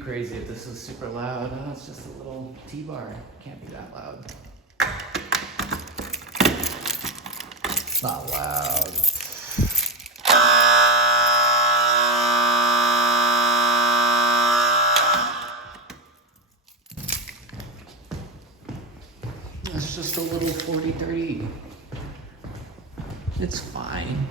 crazy if this was super loud. Oh, it's just a little T-bar. Can't be that loud. It's not loud. It's just a little 40-30. It's fine.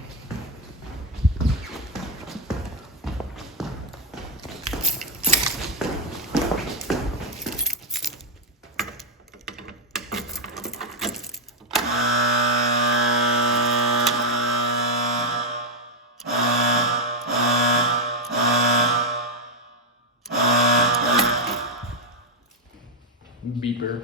Beeper.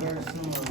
There's some